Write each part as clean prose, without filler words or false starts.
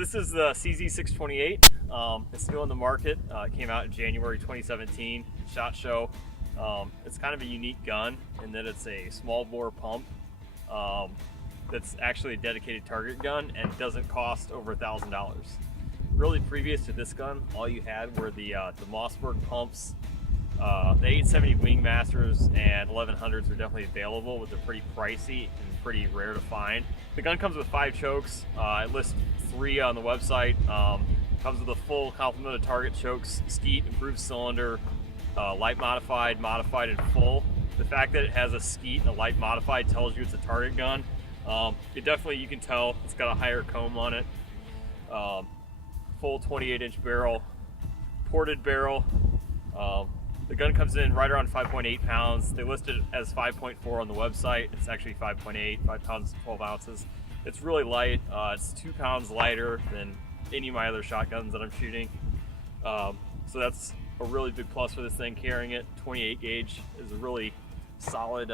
this is the CZ628. It's new on the market. It came out in January 2017, SHOT Show. It's kind of a unique gun in that it's a small bore pump that's actually a dedicated target gun and doesn't cost over $1,000. Really, previous to this gun, all you had were the Mossberg pumps. The 870 Wingmasters and 1100s are definitely available, but they're pretty pricey and pretty rare to find. The gun comes with 5 chokes. It lists 3 on the website. Comes with a full complement of target chokes, skeet, improved cylinder, light modified, modified, and full. The fact that it has a skeet and a light modified tells you it's a target gun. It definitely, you can tell, it's got a higher comb on it. Full 28-inch barrel, ported barrel. The gun comes in right around 5.8 pounds. They list it as 5.4 on the website. It's actually 5.8, 5 pounds, 12 ounces. It's really light. It's 2 pounds lighter than any of my other shotguns that I'm shooting. So that's a really big plus for this thing. Carrying it, 28 gauge is a really solid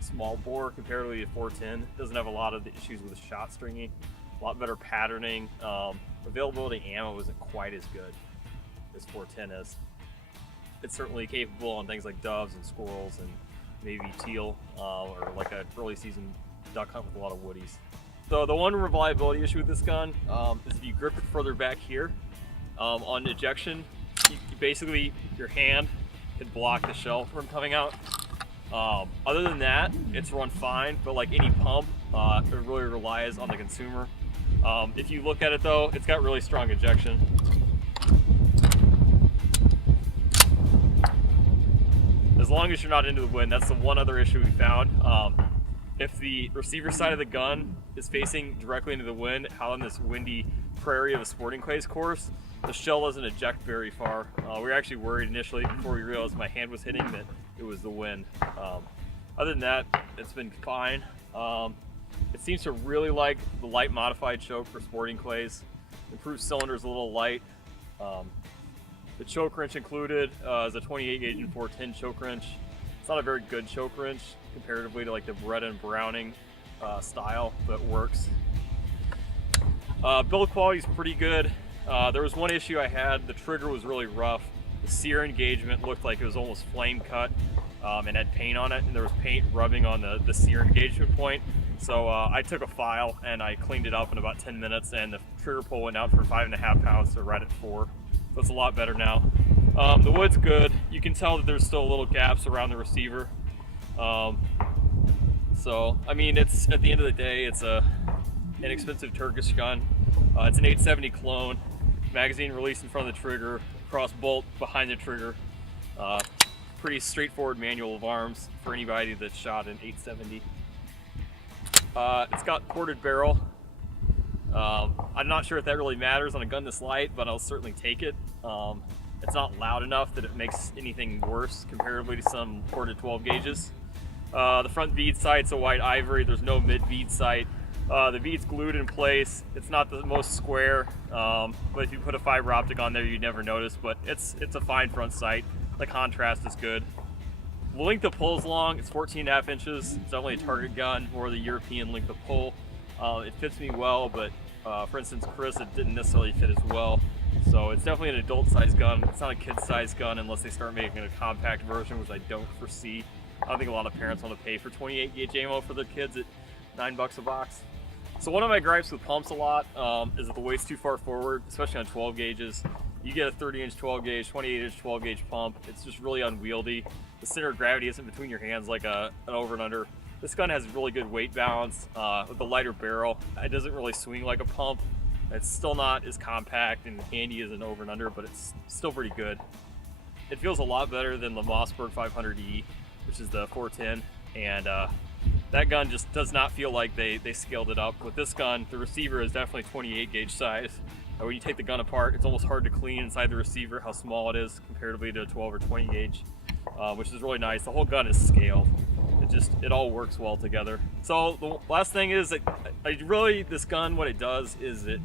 small bore comparatively to 410. It doesn't have a lot of the issues with the shot stringing. A lot better patterning. Availability ammo isn't quite as good as 410 is. It's certainly capable on things like doves and squirrels and maybe teal, or like a early season duck hunt with a lot of woodies. So the one reliability issue with this gun is if you grip it further back here on ejection, you basically, your hand can block the shell from coming out. Other than that, it's run fine, but like any pump, it really relies on the consumer. If you look at it though, it's got really strong ejection. As long as you're not into the wind, that's the one other issue we found. If the receiver side of the gun is facing directly into the wind, out on this windy prairie of a sporting clays course, the shell doesn't eject very far. We were actually worried initially before we realized my hand was hitting that it was the wind. Other than that, it's been fine. It seems to really like the light modified choke for sporting clays. Improved cylinder is a little light. The choke wrench included is a 28 gauge and 410 choke wrench. It's not a very good choke wrench comparatively to like the Beretta and Browning style, but works. Build quality is pretty good. There was one issue I had. The trigger was really rough. The sear engagement looked like it was almost flame cut and had paint on it, and there was paint rubbing on the sear engagement point. So I took a file and I cleaned it up in about 10 minutes, and the trigger pull went out for 5.5 pounds, so right at 4. So it's a lot better now. The wood's good. You can tell that there's still little gaps around the receiver. So, I mean, it's, at the end of the day, it's a inexpensive Turkish gun. It's an 870 clone. Magazine released in front of the trigger, cross bolt behind the trigger. Pretty straightforward manual of arms for anybody that's shot an 870. It's got ported barrel. I'm not sure if that really matters on a gun this light, but I'll certainly take it. It's not loud enough that it makes anything worse comparatively to some ported 12 gauges. The front bead sight's a white ivory. There's no mid bead sight. The bead's glued in place. It's not the most square, but if you put a fiber optic on there, you'd never notice, but it's a fine front sight. The contrast is good. The length of pull is long. It's 14.5 inches. It's only a target gun, or the European length of pull. It fits me well, but for instance, Chris, it didn't necessarily fit as well. So it's definitely an adult size gun. It's not a kid size gun unless they start making a compact version, which I don't foresee. I don't think a lot of parents want to pay for 28 gauge ammo for their kids at $9 a box. So one of my gripes with pumps a lot is that the weight's too far forward, especially on 12 gauges. You get a 30-inch 12 gauge, 28-inch 12 gauge pump. It's just really unwieldy. The center of gravity isn't between your hands like an over and under. This gun has really good weight balance with the lighter barrel. It doesn't really swing like a pump. It's still not as compact and handy as an over and under, but it's still pretty good. It feels a lot better than the Mossberg 500E, which is the 410, and that gun just does not feel like they scaled it up. With this gun, the receiver is definitely 28 gauge size. When you take the gun apart, it's almost hard to clean inside the receiver how small it is comparatively to a 12 or 20 gauge, which is really nice. The whole gun is scaled. It all works well together. So the last thing is that this gun, what it does is it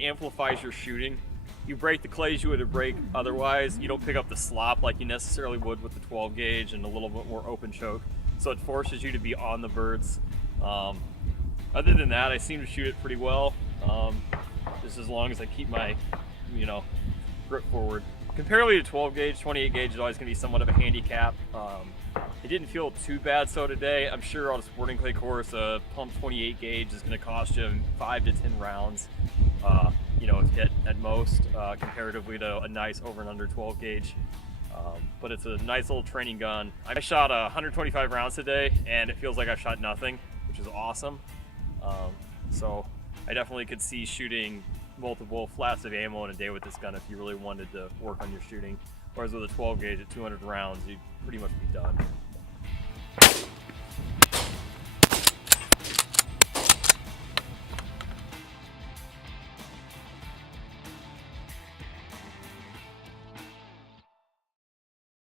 amplifies your shooting. You break the clays you would break otherwise. You don't pick up the slop like you necessarily would with the 12 gauge and a little bit more open choke. So it forces you to be on the birds. Other than that, I seem to shoot it pretty well. just as long as I keep my, grip forward. Comparatively to 12 gauge, 28 gauge is always going to be somewhat of a handicap. It didn't feel too bad so today. I'm sure on a sporting clay course, a pump 28 gauge is going to cost you 5 to 10 rounds, to hit at most, comparatively to a nice over and under 12 gauge. But it's a nice little training gun. I shot 125 rounds today, and it feels like I shot nothing, which is awesome. So I definitely could see shooting multiple flats of ammo in a day with this gun if you really wanted to work on your shooting. Whereas with a 12 gauge at 200 rounds, you'd pretty much be done.